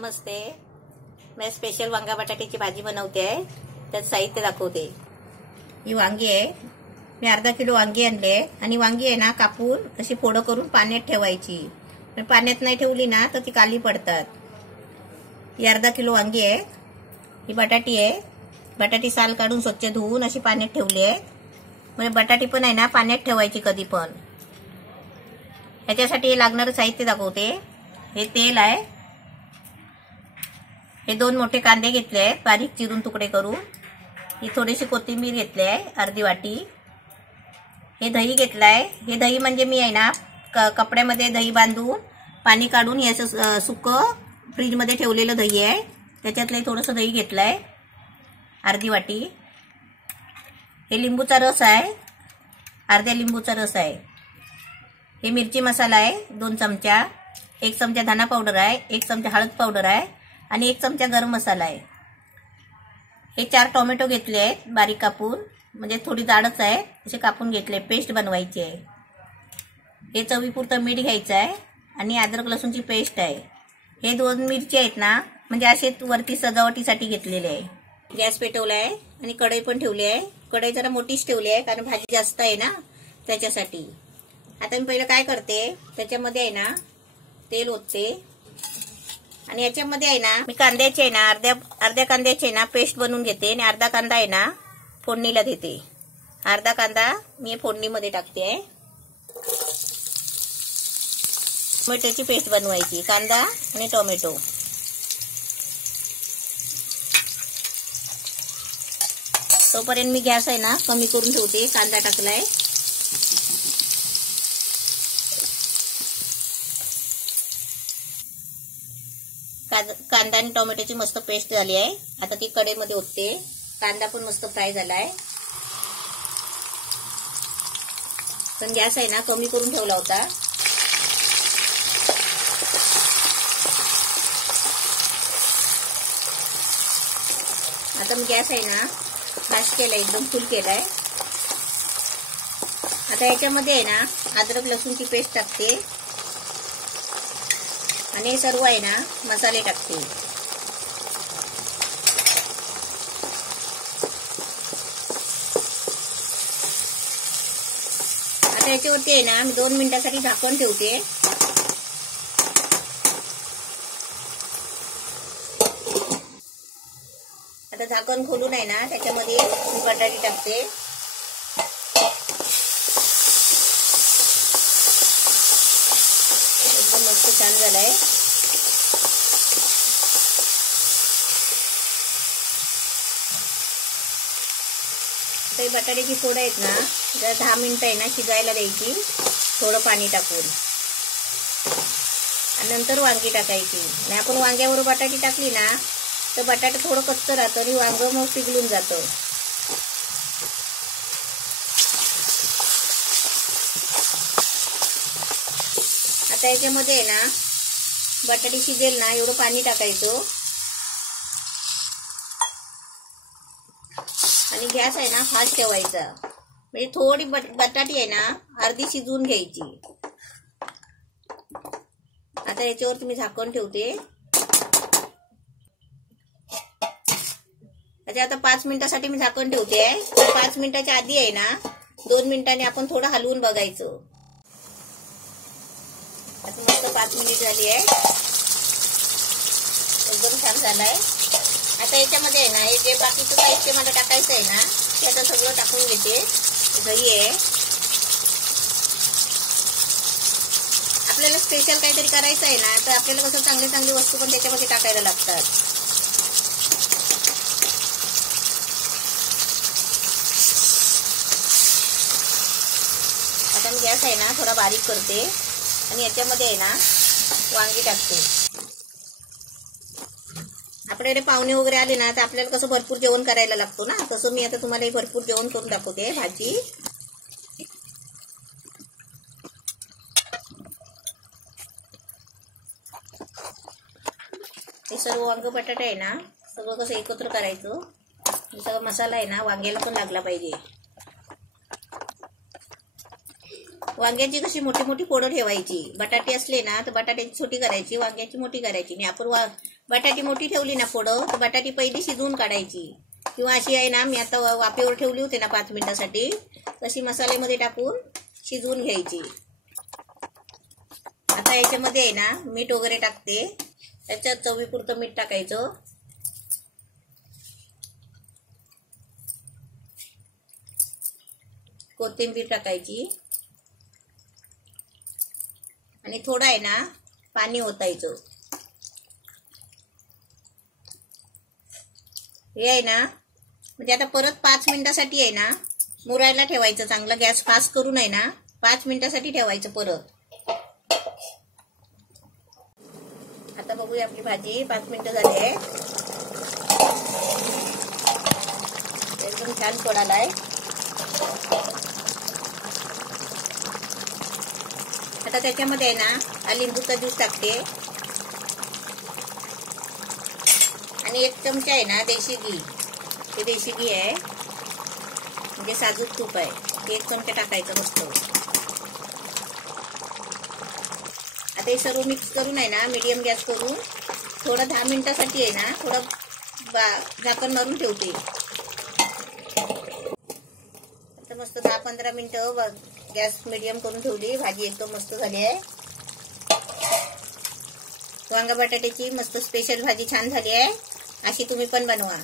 नमस्ते। मैं स्पेशल वांगा बटाट्याची भाजी बनवते आहे। त्यात साहित्य दाखवते। ही वांगी आहे। मी अर्धा किलो वांगी आणले आणि वांगी आहे ना कापून अशी फोडं करून पाण्यात ठेवायची। पण पाण्यात नाही ठेवली ना तर ती काली पडतात। ही अर्धा किलो वांगी आहे। ही बटाटी आहे। बटाटी साल काढून स्वच्छ धुवून अशी पाण्यात ठेवली आहे। म्हणजे बटाटी पण आहे ना पाण्यात ठेवायची कधी पण। याच्यासाठी लागणारे साहित्य दाखवते। हे तेल आहे। हे 2 मोठे कांदे घेतले आहेत बारीक चिरून तुकडे करून। ही थोडीशी कोथिंबीर घेतली आहे अर्धी वाटी। हे दही घेतलाय। हे दही म्हणजे मी आहे ना कपड्यामध्ये दही बांधून पाणी काढून हे असं सुकं फ्रीज मध्ये ठेवलेलं दही आहे। त्याच्यातले थोडंसं दही घेतलंय अर्धी वाटी। हे लिंबूचा रस आहे। अर्ध्या लिंबूचा रस आहे। हे मिरची मसाला आहे 2 चमचा। 1 चमचा धना पावडर आहे। 1 चमचा हळद पावडर आहे आणि 1 चमचा गरम मसाला आहे। हे 4 टोमॅटो घेतले आहेत बारीक कापून, म्हणजे थोडी जाडच आहे, असे कापून घेतले। पेस्ट बनवायची आहे। हे चवीपुरतं मीठ घ्यायचं आहे आणि अद्रक लसूणची पेस्ट आहे। हे 2 मिरची आहेत ना म्हणजे असे वरती सजावटीसाठी घेतलेले आहे। गॅस पेटवला आहे आणि कढई पण ठेवली आहे। कढई जरा मोठीच ठेवली आहे कारण भाजी जास्त आहे ना त्याच्यासाठी। आता मी पहिलं काय करते, त्याच्यामध्ये आहे ना तेल ओतते आणि याच्यामध्ये आहे ना मी कांद्याचे आहे ना अर्ध्या कांद्याचे आहे ना पेस्ट बनवून घेते आणि अर्धा कांदा आहे ना फोडणीला देते। अर्धा कांदा मी फोडणीमध्ये टाकते आहे। टोमॅटोची पेस्ट बनवायची, कांदा आणि टोमॅटो। तोपर्यंत मी गॅस आहे ना कमी करून ठेवते। कांदा टाकलाय। कांदा आणि टोमॅटोची मस्त पेस्ट झाली आहे। आता ती कढईमध्ये ओतते। कांदा पण मस्त फ्राय झालाय। पण गॅस आहे ना कमी करून ठेवला होता। आता मी गॅस आहे ना फास्ट केलाय, एकदम फुल केलाय। आता याच्यामध्ये आहे ना अद्रक लसूणची पेस्ट टाकते आणि सर्व आहे ना मसाले टाकते। आता याच्यावरती आहे ना मी 2 मिनिटांसाठी झाकण ठेवते। आता झाकण खोलून आहे ना त्याच्यामध्ये मी बटाटे टाकते। एकदम मस्त छान झालाय। तर बटाट्याची फोडं आहेत ना जर 10 मिनिटं आहे ना शिजायला द्यायची थोडं पाणी टाकून, आणि नंतर वांगी टाकायची। आणि आपण वांग्यावर बटाटी टाकली ना तर बटाटा थोडं कच्चं राहतं आणि वांग मग पिघलून जातं। आता याच्यामध्ये आहे ना बटाटी शिजेल ना एवढं पाणी टाकायचं आणि गॅस आहे ना फास्ट ठेवायचा। म्हणजे थोडी बटाटी आहे ना अर्धी शिजवून घ्यायची। आता याच्यावर मी झाकण ठेवते। आता 5 मिनिटांसाठी मी झाकण ठेवते आहे। 5 मिनिटाच्या आधी आहे ना 2 मिनिटांनी आपण थोडं हलवून बघायचं। आता मस्त 5 मिनिट झाली आहे, एकदम छान झालाय। आता याच्यामध्ये आहे ना हे जे बाकीचं साहित्य मला टाकायचं आहे ना ते आता सगळं टाकून घेते। दही आहे। आपल्याला स्पेशल काहीतरी करायचं आहे ना तर आपल्याला कसं चांगली चांगली वस्तू पण त्याच्यामध्ये टाकायला लागतात। आता मी गॅस आहे ना थोडा बारीक करते आणि याच्यामध्ये आहे ना वांगी टाकते। आपल्याकडे पाहुणे वगैरे आले ना तर आपल्याला कसं भरपूर जेवण करायला लागतो ना, तसं मी आता तुम्हाला भरपूर जेवण करून दाखवते भाजी। हे सर्व वांग बटाटे आहे ना सगळं कसं एकत्र करायचं। सगळा मसाला आहे ना वांग्याला पण लागला पाहिजे। वांग्याची कशी मोठी मोठी फोडं ठेवायची। बटाटे असले ना तर बटाट्याची छोटी करायची, वांग्याची मोठी करायची। आणि आपण बटाटी मोठी ठेवली ना फोडं तर बटाटी पहिली शिजवून काढायची, किंवा अशी आहे ना, मी आता वाफेवर ठेवली होती ना 5 मिनिटासाठी, तशी मसाल्यामध्ये टाकून शिजवून घ्यायची. आता याच्यामध्ये आहे ना मीठ वगैरे टाकते. त्याच्यात चवीपुरतं मीठ टाकायचं. कोथिंबीर टाकायची आणि थोडं आहे ना पाणी ओतायचं. हे आहे ना, म्हणजे आता परत 5 मिनिटासाठी आहे ना मुरायला ठेवायचं. चांगलं गॅस फास्ट करून आहे ना 5 मिनिटासाठी ठेवायचं परत. आता बघूया आपली भाजी 5 मिनिटं झाली आहे. एकदम छान कड आलाय. आता त्याच्यामध्ये आहे ना लिंबूचा ज्यूस टाकते आणि 1 चमचा आहे ना देशी घी. हे देशी घी आहे, म्हणजे साजूक तूप आहे. ते 1 चमचा टाकायचं मस्त. आता हे सर्व मिक्स करून आहे ना मीडियम गॅस करून थोडं 10 मिनिटासाठी आहे ना थोडं झाकण मारून ठेवते. आता मस्त 10-15 मिनिटं गॅस मीडियम करून ठेवली. भाजी एकदम मस्त झाली आहे. वांगा बटाट्याची मस्त स्पेशल भाजी छान झाली आहे. अशी तुम्ही पण बनवा.